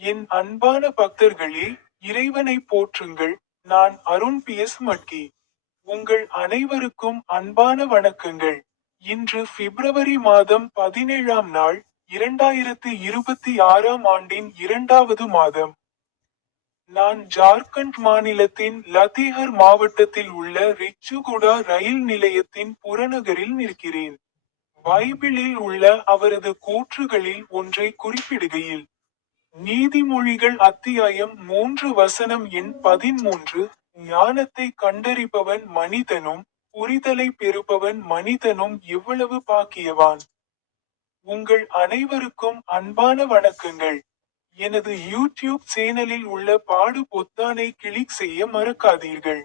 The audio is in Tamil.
என் அன்பான பக்தர்களே, இறைவனை போற்றுங்கள். நான் அருண் பி.எஸ். மட்கி. உங்கள் அனைவருக்கும் அன்பான வணக்கங்கள். இன்று பிப்ரவரி மாதம் 17ஆம் நாள், 2026ஆம் ஆண்டின் 2வது மாதம். நான் ஜார்க்கண்ட் மாநிலத்தின் லத்தேஹர் மாவட்டத்தில் உள்ள ரிச்சுகுடா ரயில் நிலையத்தின் புறநகரில் நிற்கிறேன். பைபிளில் உள்ள அவரது கூற்றுகளில் ஒன்றை குறிப்பிடுகையில், நீதிமொழிகள் அத்தியாயம் 3 வசனம் எண் 13, ஞானத்தை கண்டறிபவன் மனிதனும் புரிதலை பெறுபவன் மனிதனும் எவ்வளவு பாக்கியவான். உங்கள் அனைவருக்கும் அன்பான வணக்கங்கள். எனது யூடியூப் சேனலில் உள்ள பாடு பொத்தானை கிளிக் செய்ய மறக்காதீர்கள்.